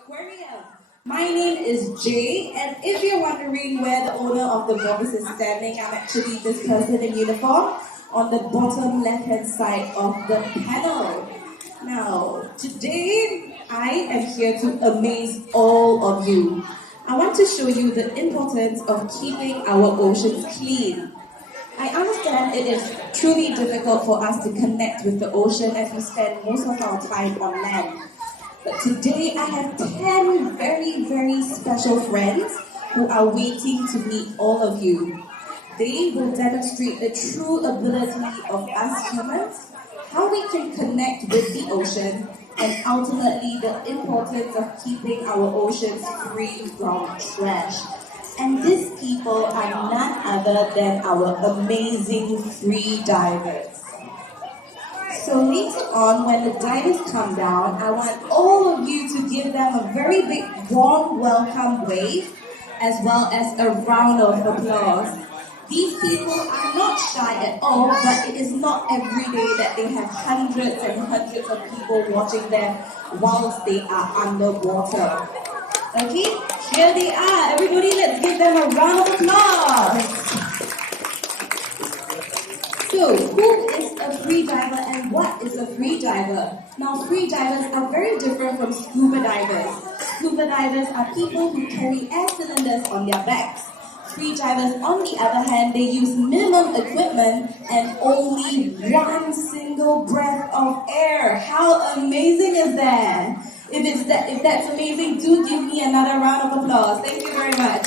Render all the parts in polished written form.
Aquarium. My name is Jay, and if you're wondering where the owner of the voice is standing, I'm actually this person in uniform on the bottom left-hand side of the panel. Now, today I am here to amaze all of you. I want to show you the importance of keeping our oceans clean. I understand it is truly difficult for us to connect with the ocean as we spend most of our time on land. But today I have 10 very, very special friends who are waiting to meet all of you. They will demonstrate the true ability of us humans, how we can connect with the ocean, and ultimately the importance of keeping our oceans free from trash. And these people are none other than our amazing free divers. So later on, when the divers come down, I want all of you to give them a very big warm welcome wave, as well as a round of applause. These people are not shy at all, but it is not every day that they have hundreds and hundreds of people watching them whilst they are underwater. Okay, here they are. Everybody, let's give them a round of applause. So, who is a free diver and what is a free diver? Now, free divers are very different from scuba divers. Scuba divers are people who carry air cylinders on their backs. Free divers, on the other hand, they use minimum equipment and only one single breath of air. How amazing is that? If that's amazing, do give me another round of applause. Thank you very much.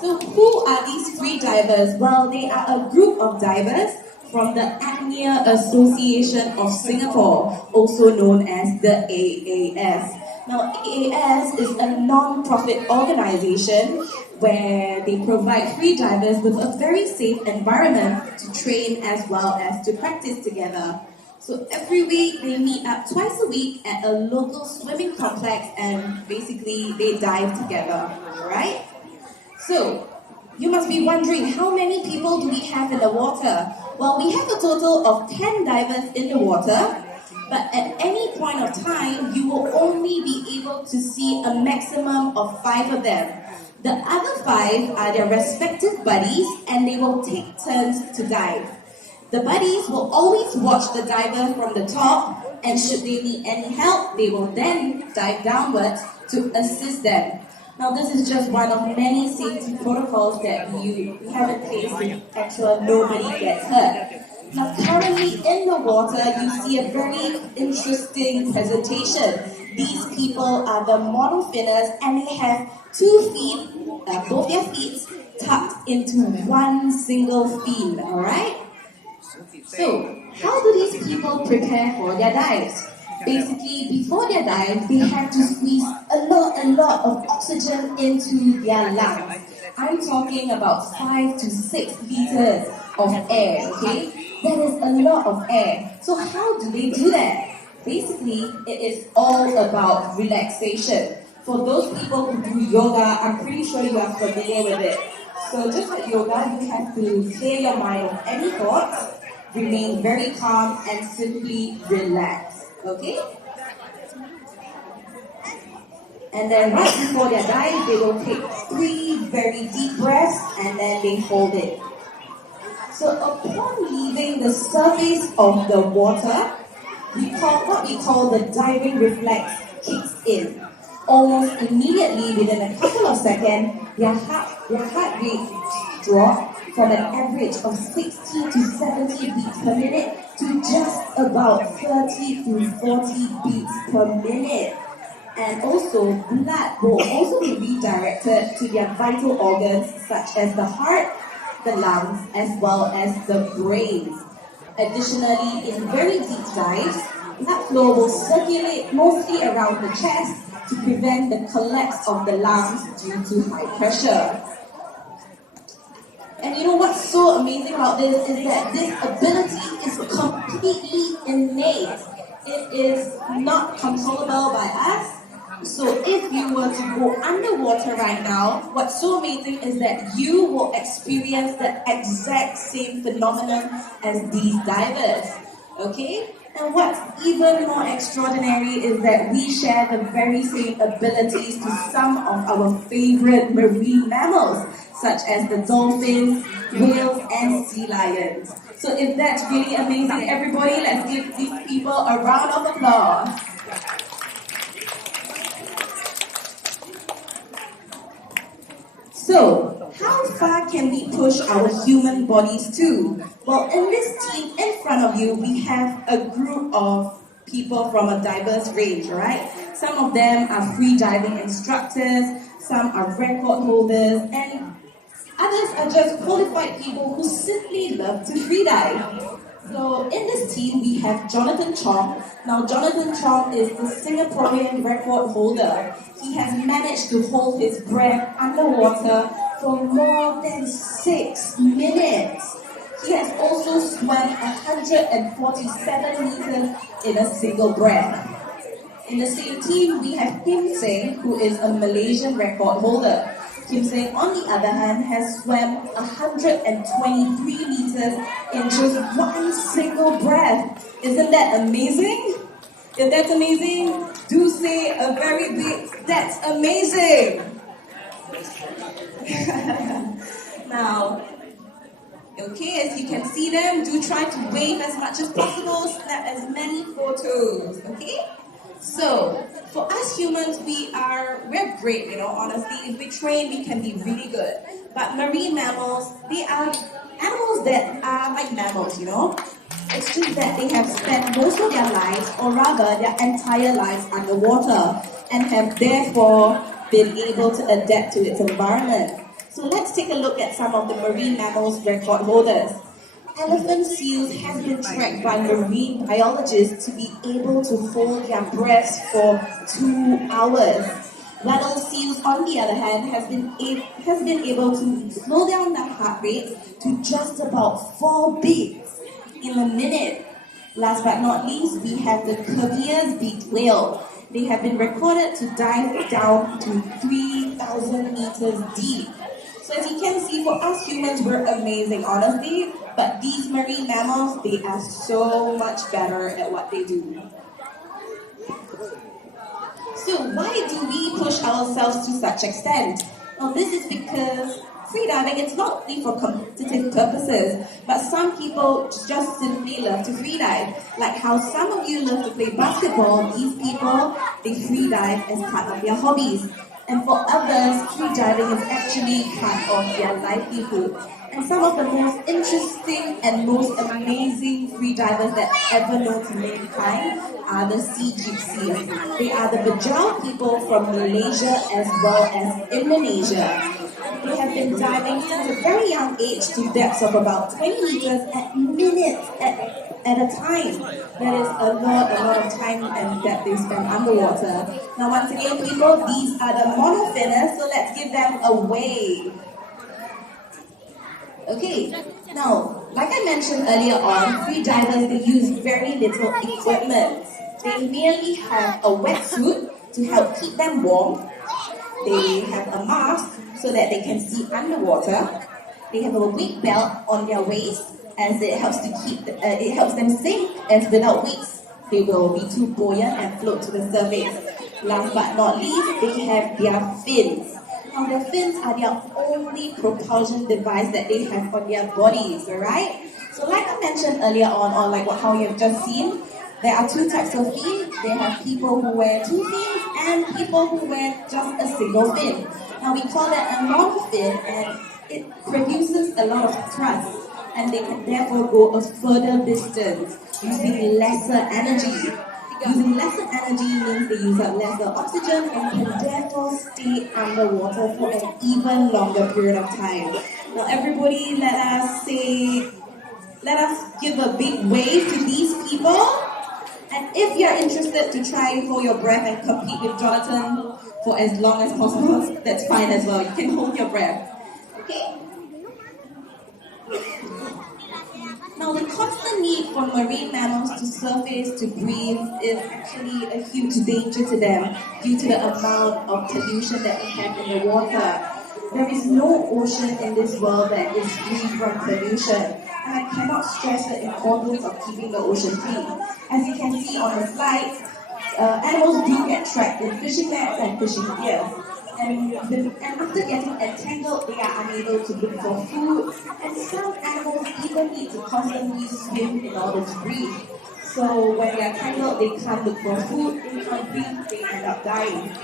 So who are these free divers? Well, they are a group of divers from the Apnea Association of Singapore, also known as the AAS. Now, AAS is a non-profit organization where they provide free divers with a very safe environment to train as well as to practice together. So every week they meet up twice a week at a local swimming complex and basically they dive together, right? So, you must be wondering, how many people do we have in the water? Well, we have a total of 10 divers in the water, but at any point of time, you will only be able to see a maximum of 5 of them. The other 5 are their respective buddies, and they will take turns to dive. The buddies will always watch the diver from the top, and should they need any help, they will then dive downwards to assist them. Now, this is just one of many safety protocols that we have in place to ensure nobody gets hurt. Now, currently in the water, you see a very interesting presentation. These people are the model spinners, and they have 2 feet, both their feet, tucked into one single fin, alright? So, how do these people prepare for their dives? Basically, before their dive, they have to squeeze a lot of oxygen into their lungs. I'm talking about 5 to 6 liters of air, okay? That is a lot of air. So how do they do that? Basically, it is all about relaxation. For those people who do yoga, I'm pretty sure you are familiar with it. So just like yoga, you have to clear your mind of any thoughts, remain very calm, and simply relax. Okay? And then right before their dive, they will take 3 very deep breaths and then they hold it. So upon leaving the surface of the water, what we call the diving reflex kicks in. Almost immediately, within a couple of seconds, their heart rate drop from an average of 60 to 70 beats per minute to just about 30 to 40 beats per minute. And also, blood will also be redirected to their vital organs such as the heart, the lungs, as well as the brains. Additionally, in very deep dives, blood flow will circulate mostly around the chest to prevent the collapse of the lungs due to high pressure. And you know what's so amazing about this is that this ability is completely innate. It is not controllable by us. So if you were to go underwater right now, what's so amazing is that you will experience the exact same phenomenon as these divers. Okay? And what's even more extraordinary is that we share the very same abilities to some of our favorite marine mammals, such as the dolphins, whales, and sea lions. So if that's really amazing, everybody, let's give these people a round of applause. So, how far can we push our human bodies to? Well, in this team in front of you, we have a group of people from a diverse range, right? Some of them are free diving instructors, some are record holders, and others are just qualified people who simply love to freedive. So in this team, we have Jonathan Chong. Now, Jonathan Chong is the Singaporean record holder. He has managed to hold his breath underwater for more than 6 minutes. He has also swam 147 meters in a single breath. In the same team, we have Kim Seng, who is a Malaysian record holder. Kim Seng, on the other hand, has swam 123 meters in just one single breath. Isn't that amazing? If that's amazing, do say a very big, that's amazing! Now, okay, as you can see them, do try to wave as much as possible, snap as many photos, okay? So, for us humans, we're great, honestly. If we train, we can be really good. But marine mammals, they are animals that are like mammals, It's just that they have spent most of their lives, or rather their entire lives underwater, and have therefore been able to adapt to its environment. So let's take a look at some of the marine mammals record holders. Elephant seals have been tracked by marine biologists to be able to hold their breaths for 2 hours. Whale seals, on the other hand, has been able to slow down their heart rate to just about 4 beats in a minute. Last but not least, we have the Cavier's beaked whale. They have been recorded to dive down to 3,000 meters deep. So as you can see, for us humans, we're amazing, honestly. But these marine mammals, they are so much better at what they do. So why do we push ourselves to such extent? Well, this is because freediving, it's not only for competitive purposes, but some people just simply love to freedive. Like how some of you love to play basketball, these people, they freedive as part of their hobbies. And for others, freediving is actually part of their livelihood. And some of the most interesting and most amazing freedivers that ever known to mankind are the sea gypsies. They are the Bajau people from Malaysia as well as Indonesia. They have been diving since a very young age to depths of about 20 meters at minutes at a time. That is a lot of time and that they spend underwater. Now once again people, these are the monofinners, so let's give them a wave. Okay, now, like I mentioned earlier on, free divers, they use very little equipment. They merely have a wetsuit to help keep them warm. They have a mask so that they can see underwater. They have a weight belt on their waist as it helps it helps them sink, as without weights they will be too buoyant and float to the surface. Last but not least, they have their fins. Now their fins are their only propulsion device that they have on their bodies, alright? So like I mentioned earlier on, or like how you've just seen, there are 2 types of fins. There are people who wear 2 fins and people who wear just a single fin. Now we call that a monofin, and it produces a lot of thrust, and they can therefore go a further distance using lesser energy. Using lesser energy means they use up lesser oxygen and can therefore stay underwater for an even longer period of time. Now everybody, let us give a big wave to these people. And if you're interested to try hold your breath and compete with Jonathan for as long as possible, that's fine as well. You can hold your breath. Okay? Now, the constant need for marine mammals to surface, to breathe, is actually a huge danger to them due to the amount of pollution that we have in the water. There is no ocean in this world that is free from pollution. and I cannot stress the importance of keeping the ocean clean. As you can see on the slide, animals do get trapped in fishing nets and fishing gears. And after getting entangled, they are unable to look for food, and some animals even need to constantly swim in order to breathe. So when they are tangled, they can't look for food, they can't breathe, they end up dying.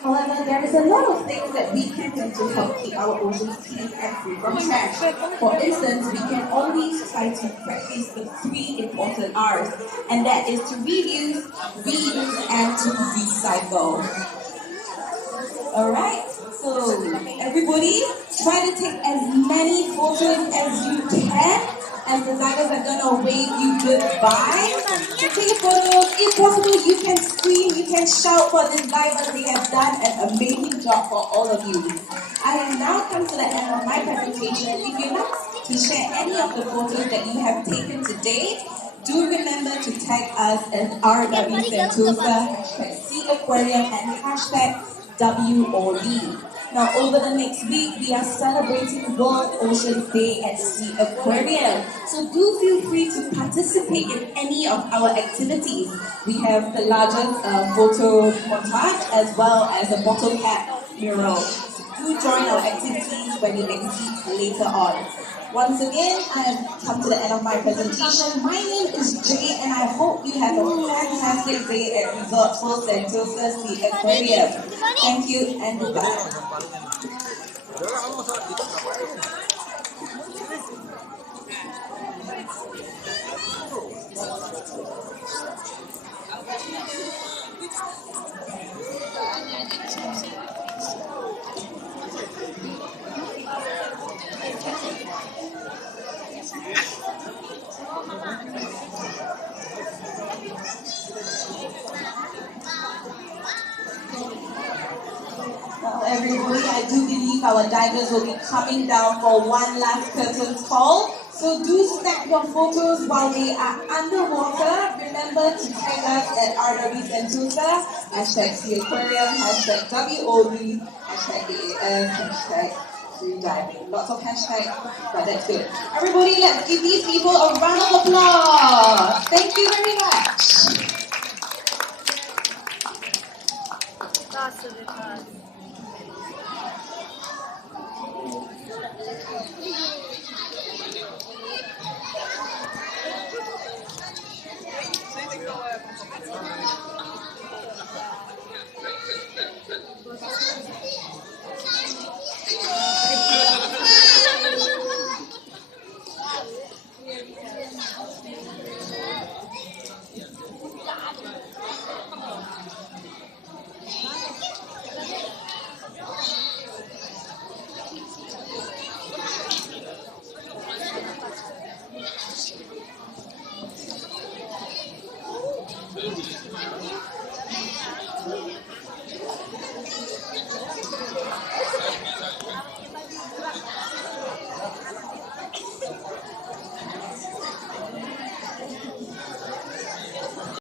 However, there is a lot of things that we can do to help keep our oceans clean and free from trash. For instance, we can always try to practice the three important R's, and that is to reuse, reuse, and to recycle. Alright, so everybody try to take as many photos as you can, as the divers are gonna wave you goodbye. So take photos. If possible, you can scream, you can shout for these divers. They have done an amazing job for all of you. I have now come to the end of my presentation. If you'd like to share any of the photos that you have taken today, do remember to tag us at RW Sentosa, #S.E.A, and #WOD. Now, over the next week, we are celebrating World Ocean Day at S.E.A Aquarium. So do feel free to participate in any of our activities. We have the largest photo montage as well as a bottle cap mural. Do join our activities when you exit later on. Once again, I have come to the end of my presentation. My name is Jay, and I hope you have a fantastic day at Resort World Sentosa S.E.A Aquarium. Thank you and goodbye. Well, everybody, I do believe our divers will be coming down for one last curtain call. So do snap your photos while they are underwater. Remember to tag us at RW Sentosa, #S.E.A Aquarium, #WOD, #AAS, #Freediving. Lots of hashtags, but that's good. Everybody, let's give these people a round of applause. Thank you very much.